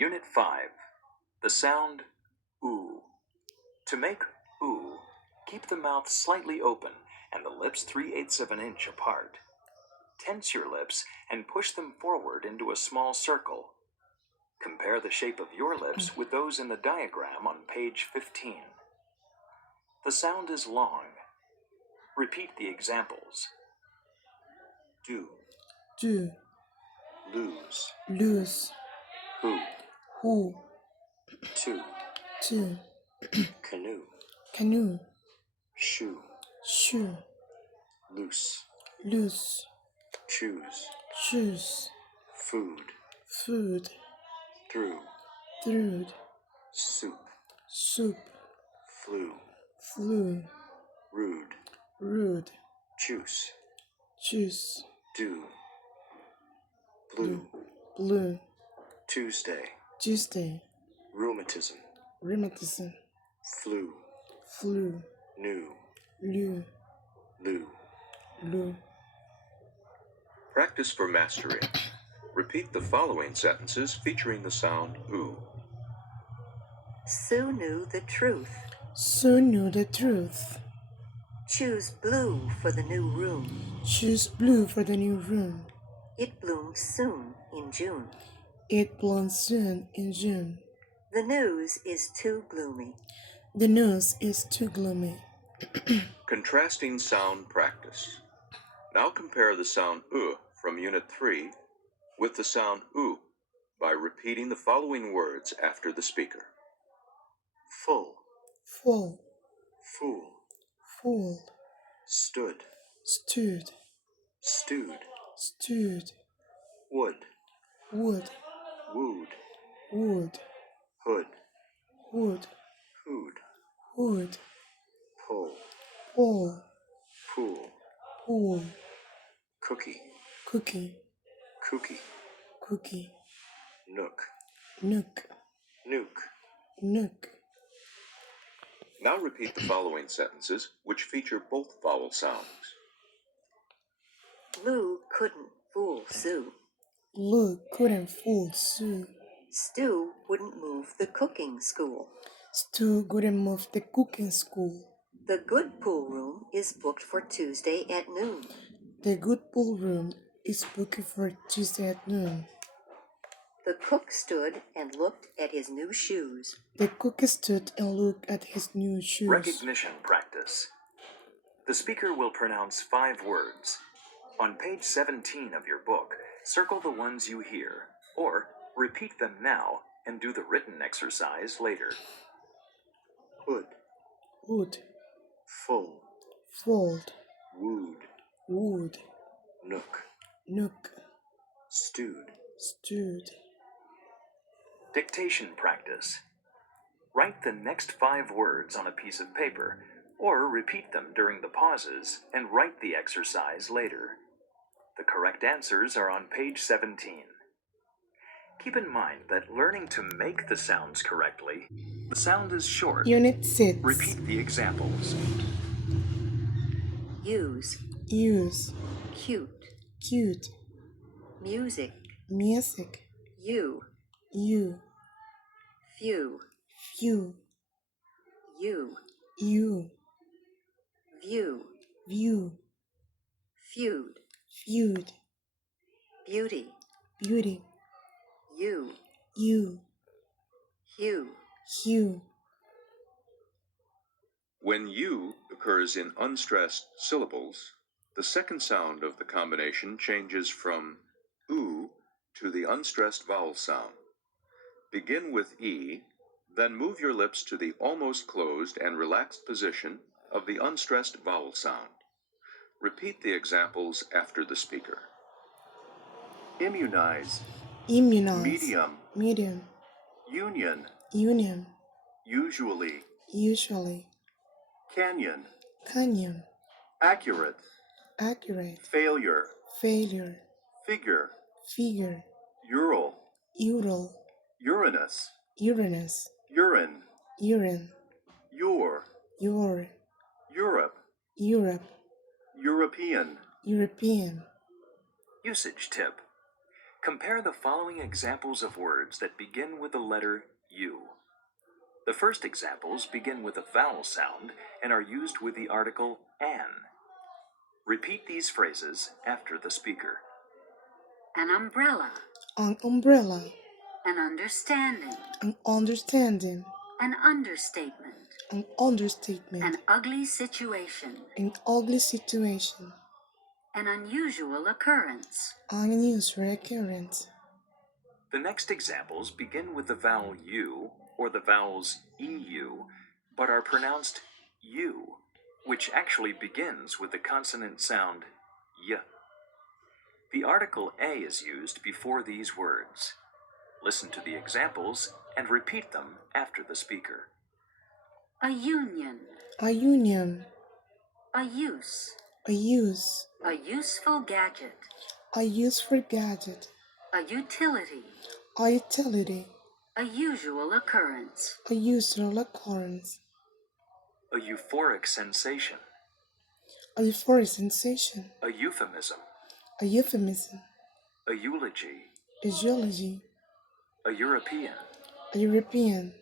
Unit 5. The sound oo. To make oo, keep the mouth slightly open and the lips 3/8 of an inch apart. Tense your lips and push them forward into a small circle. Compare the shape of your lips with those in the diagram on page 15. The sound is long. Repeat the examples. Do, lose, who, to, canoe, shoe, loose, choose, food, through, soup, flu, rude, juice, do, blue, Tuesday, rheumatism, flu, new, loo. Practice for mastery. Repeat the following sentences featuring the sound oo. Sue knew the truth. Choose blue for the new room. It blooms soon in June. The news is too gloomy. Contrasting sound practice. Now compare the sound from Unit 3 with the sound oo by repeating the following words after the speaker. Full, fool, stood, stewed, wood, wooed, hood, hooed, pull, pool, cookie, kooky, nook, nuke. Now repeat the following sentences, which feature both vowel sounds. Lou couldn't fool Sue. Stu wouldn't move the cooking school. The good pool room is booked for Tuesday at noon. The cook stood and looked at his new shoes. Recognition practice. The speaker will pronounce 5 words. On page 17 of your book, circle the ones you hear, or repeat them now and do the written exercise later. Hood, full, wooed, nook, stewed. Dictation practice. Write the next 5 words on a piece of paper, or repeat them during the pauses and write the exercise later. The correct answers are on page 17. Keep in mind that learning to make the sounds correctly, the sound is short. Unit 6. Repeat the examples. Use, cute, music, you, few, you, view, feud, beauty, you, hue. When U occurs in unstressed syllables, the second sound of the combination changes from oo to the unstressed vowel sound. Begin with E, then move your lips to the almost closed and relaxed position of the unstressed vowel sound. Repeat the examples after the speaker. Immunize, medium, union, usually, canyon, accurate, failure, figure, ural, uranus, urine, your, Europe, European. Usage tip. Compare the following examples of words that begin with the letter U. The first examples begin with a vowel sound and are used with the article an. Repeat these phrases after the speaker. An umbrella. An umbrella. An understanding. An understanding. An understatement. An understatement. An ugly situation. An ugly situation. An unusual occurrence. An unusual occurrence. The next examples begin with the vowel U or the vowels EU, but are pronounced U, which actually begins with the consonant sound Y. The article A is used before these words. Listen to the examples and repeat them after the speaker. A union. A union. A use. A use. A useful gadget. A useful gadget. A utility. A utility. A usual occurrence. A usual occurrence. A euphoric sensation. A euphoric sensation. A euphemism. A euphemism. A eulogy. A eulogy. A European. A European.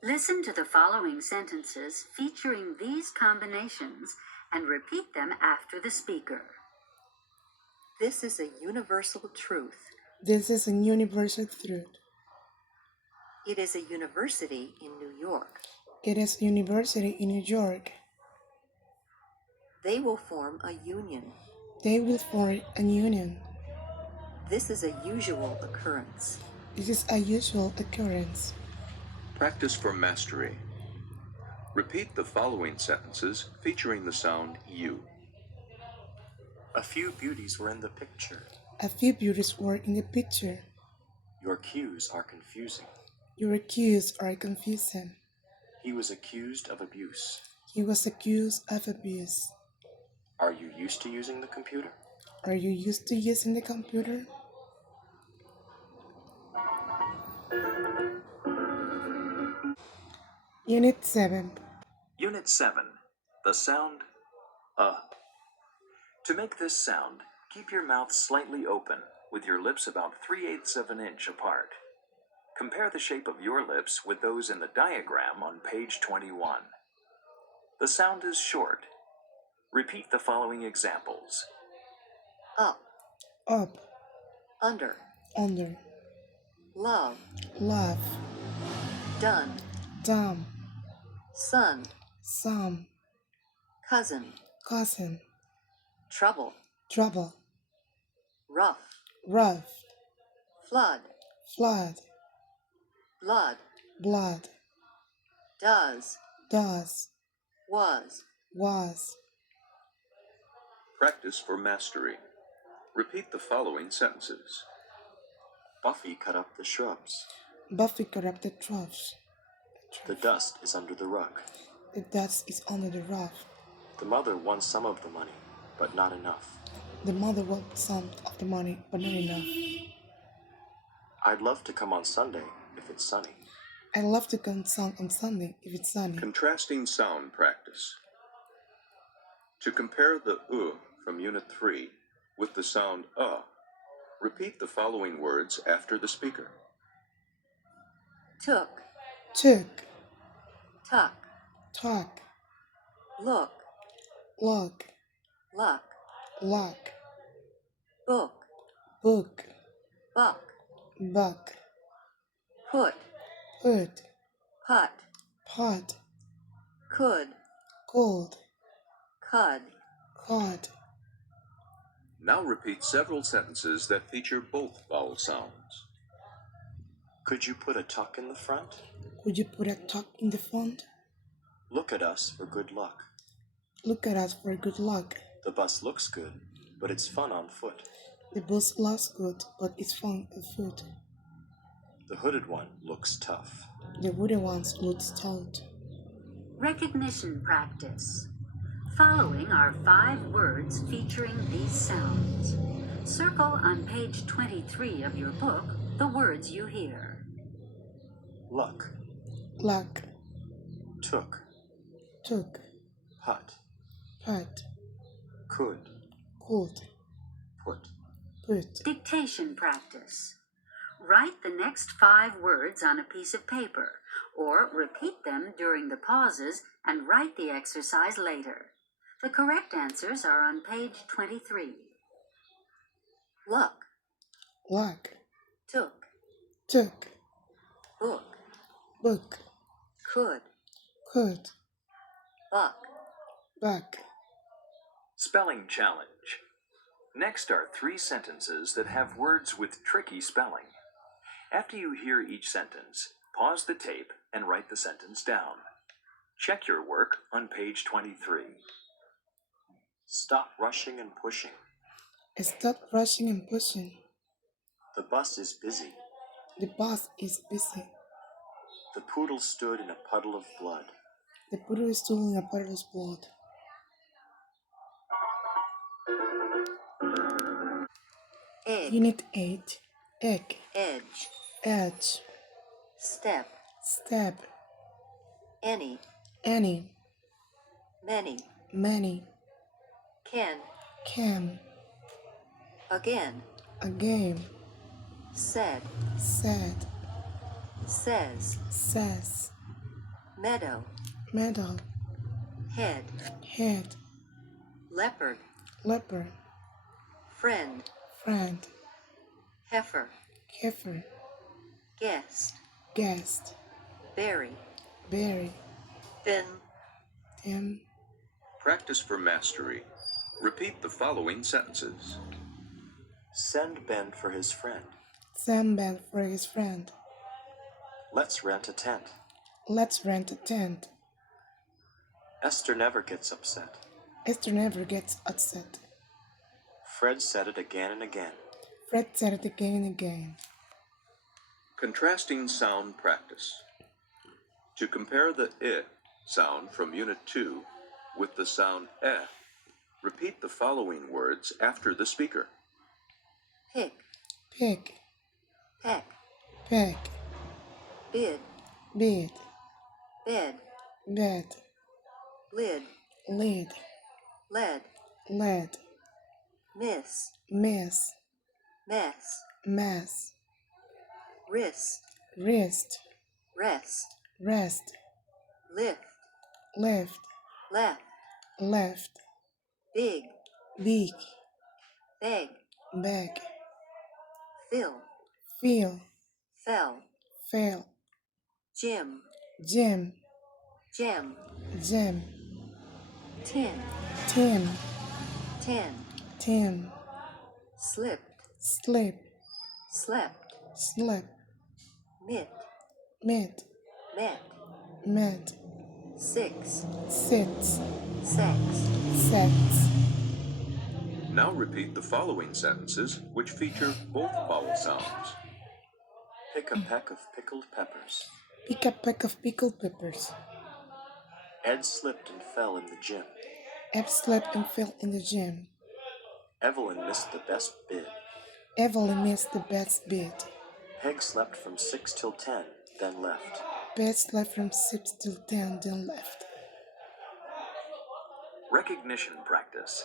Listen to the following sentences featuring these combinations and repeat them after the speaker. This is a universal truth. This is a universal truth. It is a university in New York. It is a university in New York. They will form a union. They will form a union. This is a usual occurrence. This is a usual occurrence. Practice for mastery. Repeat the following sentences featuring the sound U. A few beauties were in the picture. A few beauties were in the picture. Your cues are confusing. Your accused are confusing. He was accused of abuse. He was accused of abuse. Are you used to using the computer? Are you used to using the computer? Unit 7. Unit 7. The sound To make this sound, keep your mouth slightly open, with your lips about 3/8 of an inch apart. Compare the shape of your lips with those in the diagram on page 21. The sound is short. Repeat the following examples. Up, Up, under, under, love, love, done, dumb, sun, some, cousin, cousin, trouble, trouble, rough, rough, flood, flood, blood, blood, does, does, was. Practice for mastery. Repeat the following sentences. Buffy cut up the shrubs. Buffy cut up the troughs. The dust is under the rug. The dust is under the rug. The mother wants some of the money, but not enough. The mother wants some of the money, but not enough. I'd love to come on Sunday if it's sunny. I love to come song on Sunday if it's sunny. Contrasting sound practice. To compare the from Unit 3 with the sound repeat the following words after the speaker. Took, Took, tuck, talk, look, look, luck, lock, book, book, buck, buck, put, put, put, pot, could, cold, cud. cod. Now repeat several sentences that feature both vowel sounds. Could you put a tuck in the front? Would you put a tuck in the front? Look at us for good luck. Look at us for good luck. The bus looks good, but it's fun on foot. The bus looks good, but it's fun afoot. The hooded one looks tough. The wooden ones look stout. Recognition practice. Following are 5 words featuring these sounds. Circle on page 23 of your book the words you hear. Luck, Luck, took, took, put, put, could, could, put. put, Dictation practice. Write the next 5 words on a piece of paper, or repeat them during the pauses and write the exercise later. The correct answers are on page 23. Luck, luck, took, took, book, book, could, could, buck, buck. Spelling challenge. Next are 3 sentences that have words with tricky spelling. After you hear each sentence, pause the tape and write the sentence down. Check your work on page 23. Stop rushing and pushing. Stop rushing and pushing. The bus is busy. The bus is busy. The poodle stood in a puddle of blood. The poodle is stood in a puddle of blood. egg, Unit 8. Egg, edge, edge, step, step, any, any, many, many, can, can, again, again, said, said, says, says, meadow, meadow, head, head, leopard, leopard, friend, friend, heifer, heifer, guest, guest, berry, berry, fin, Tim, Practice for mastery. Repeat the following sentences. Send Ben for his friend. Sam bed for his friend. Let's rent a tent. Let's rent a tent. Esther never gets upset. Esther never gets upset. Fred said it again and again. Fred said it again and again. Contrasting sound practice. To compare the I sound from Unit 2 with the sound eh, repeat the following words after the speaker. pick, Pick, peck, peck, bid, bid, bed, bed, lid, lid, lead, lead, miss, miss, mess, mess, wrist, wrist, rest, rest, lift, left, left, left, big, big, beg, bag, fill, feel, fell, fail, Jim, Jim, gem, Jim, tin, Tim, ten, Tim, slipped, slip, slept, slip, mit, mit, met, met, six, sits, sex, sets. Now repeat the following sentences which feature both vowel sounds. Pick a peck of pickled peppers. Pick a peck of pickled peppers. Ed slipped and fell in the gym. Eb slept and fell in the gym. Evelyn missed the best bid. Evelyn missed the best bid. Peg slept from 6 till 10, then left. Peg slept from 6 till 10, then left. Recognition practice.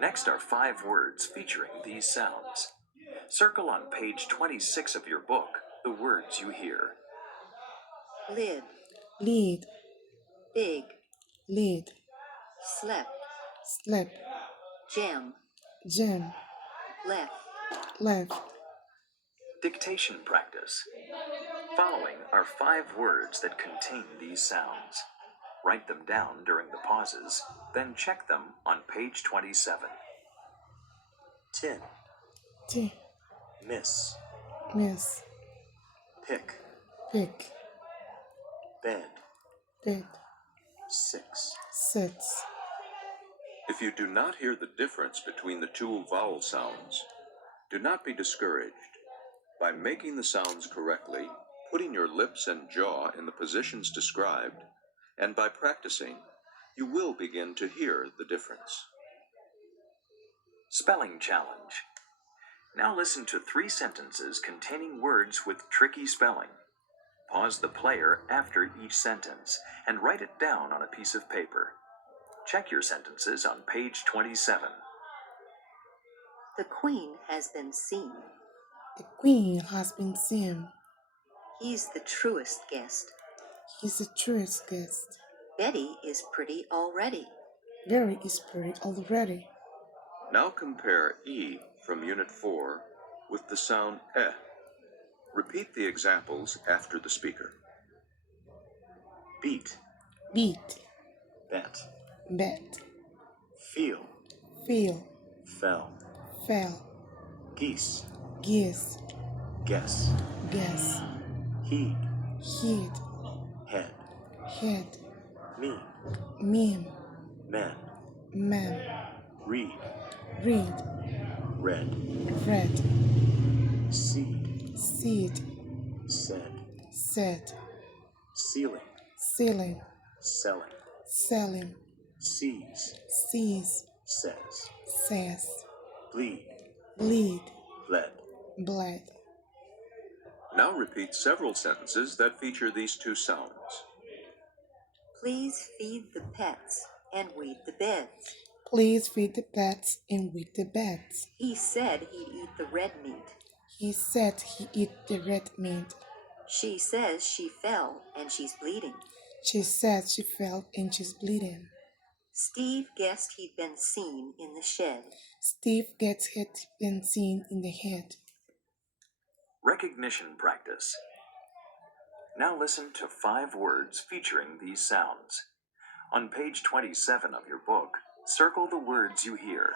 Next are 5 words featuring these sounds. Circle on page 26 of your book the words you hear. lid, Lead, big, lead, slept, slip, jam, jam, left, left. Dictation practice. Following are 5 words that contain these sounds. Write them down during the pauses, then check them on page 27. Tin, T, miss, miss, pick, pick, bed, bid, 6. sits. If you do not hear the difference between the 2 vowel sounds, do not be discouraged. By making the sounds correctly, putting your lips and jaw in the positions described, and by practicing, you will begin to hear the difference. Spelling challenge. Now listen to 3 sentences containing words with tricky spelling. Pause the player after each sentence and write it down on a piece of paper. Check your sentences on page 27. The queen has been seen. The queen has been seen. He's the truest guest. He's the truest guest. Betty is pretty already. Very is pretty already. Now compare E from Unit 4 with the sound eh. Repeat the examples after the speaker. Beat, Beat, bet, bet, feel, feel, fell, fell, geese, geese, guess, guess, heed, heed, head, head, mean, mean, men, man, read, read, read, read, seed, seed, said, said, ceiling, ceiling, selling, selling, sees, sees, says, says, bleed, bleed, bled. bled. Now repeat several sentences that feature these two sounds. Please feed the pets and weed the beds. Please feed the pets and weed the beds. He said he'd eat the red meat. He said he eat the red meat. She says she fell and she's bleeding. She said she fell and she's bleeding. Steve guessed he'd been seen in the shed. Steve gets hit and seen in the head. Recognition practice. Now listen to 5 words featuring these sounds. On page 27 of your book, circle the words you hear.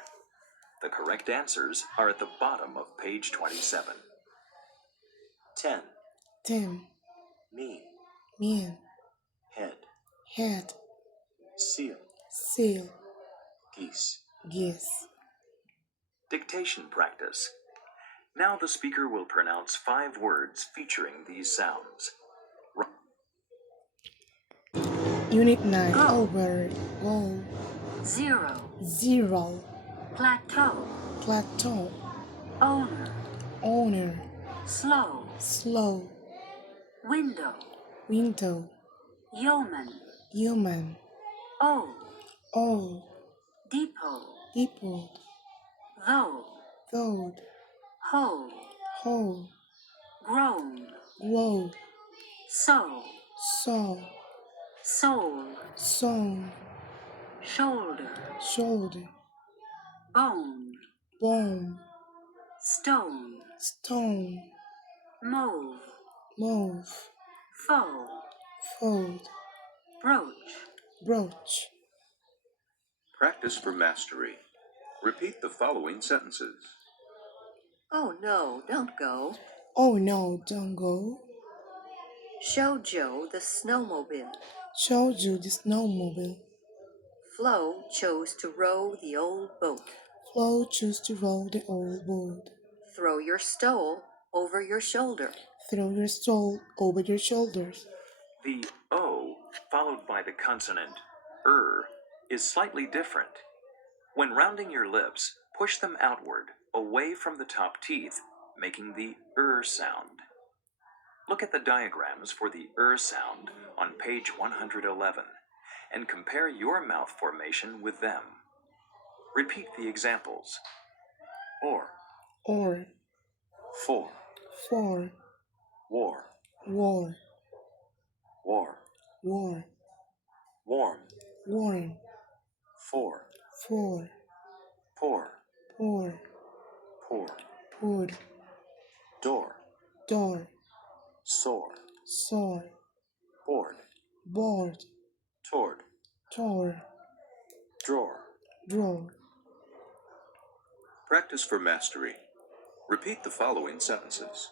The correct answers are at the bottom of page 27. 10, Tim, mean, mean, head, head, seal, seal, geese. geese. Dictation practice. Now the speaker will pronounce 5 words featuring these sounds. Unit 9 Go. over, go, 0, 0, plateau, plateau, owner, owner, slow, slow, window, window, yeoman, human, old, old, depot, depot, though, road, whole, whole, grown, road, soul, soul, soul, song, shoulder, shoulder, bone, bone, stone, stone, mauve, mauve, foe, fold, brooch, brooch. Practice for mastery. Repeat the following sentences. Oh no, don't go. Oh no, don't go. Show Joe the snowmobile. Showed you the snowmobile. Flo chose to row the old boat. Flo chose to row the old boat. Throw your stole over your shoulder. Throw your stole over your shoulders. The O, followed by the consonant is slightly different. When rounding your lips, push them outward, away from the top teeth, making the sound. Look at the diagrams for the sound on page 111 and compare your mouth formation with them. Repeat the examples. Or, For, for, war, war, war, war, warm, warm, for, for, pour, pour, pour, pour, door, door, sore, sore, board, board, toward, tore, drawer. drawer. Practice for mastery. Repeat the following sentences.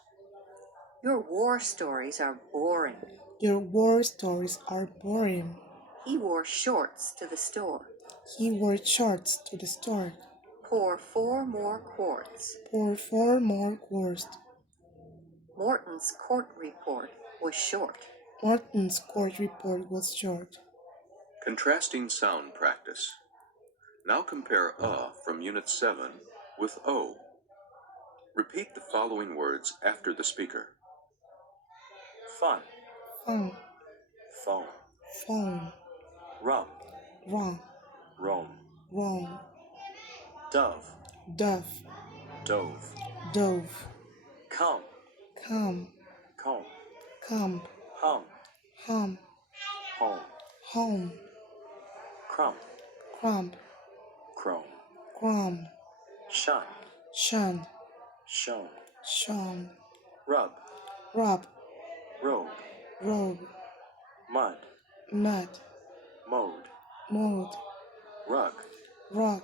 Your war stories are boring. Your war stories are boring. He wore shorts to the store. He wore shorts to the store. Pour 4 more quarts. Pour 4 more quarts. Morton's court report was short. Martin's court report was short. Contrasting sound practice. Now compare from Unit 7 with O. Repeat the following words after the speaker. Fun, Fun, phone, phone, rum, rum, roam, wrong, dove, dove, dove, dove, come, come, comb, come, hum, hum, home, home, crumb, crumb, chrome, crumb, shun, shun, shown, shone, rub, rub, robe, robe, mud, mud, mode, mood, rug, rug,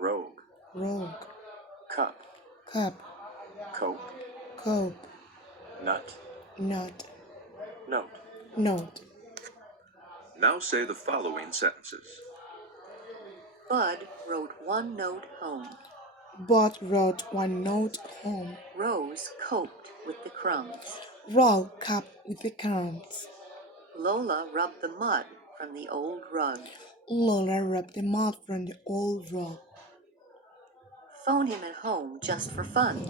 rogue, rogue, cup, cup, cope, cope, nut, nut, note. note. Now say the following sentences. Bud wrote one note home. Bud wrote one note home. Rose coped with the crumbs. Roll cup with the crumbs. Lola rubbed the mud from the old rug. Lola rubbed the mud from the old rug. Phone him at home just for fun.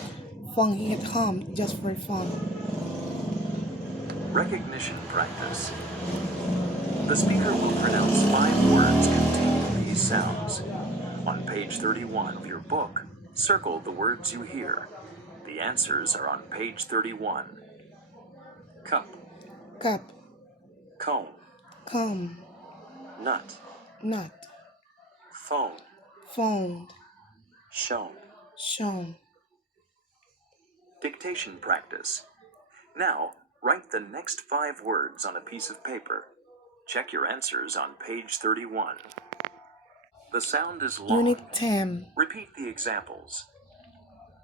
Phone him at home just for fun. Recognition practice. The speaker will pronounce 5 words containing these sounds. On page 31 of your book, circle the words you hear. The answers are on page 31. Cup, Cup, comb, comb, nut, nut, phone, phone, shown. shown. Dictation practice. Now, write the next 5 words on a piece of paper. Check your answers on page 31. The sound is long. Unit 10. Repeat the examples.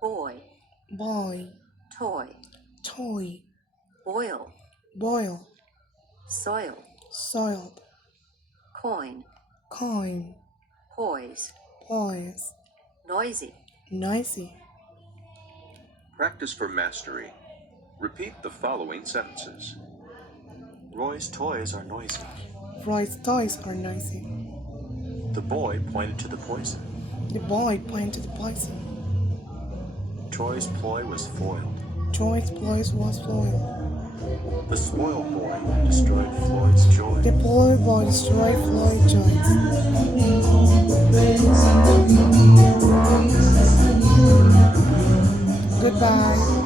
Boy, Boy, toy, toy, boil, boil, soil, soiled, coin, coin, poise, poise, noisy, noisy. Practice for mastery. Repeat the following sentences. Roy's toys are noisy. Roy's toys are noisy. The boy pointed to the poison. The boy pointed to the poison. Troy's ploy was foiled. Troy's place was foiled. The spoiled boy destroyed Floyd's joy. The poor boy destroyed Floyd's joys. Goodbye.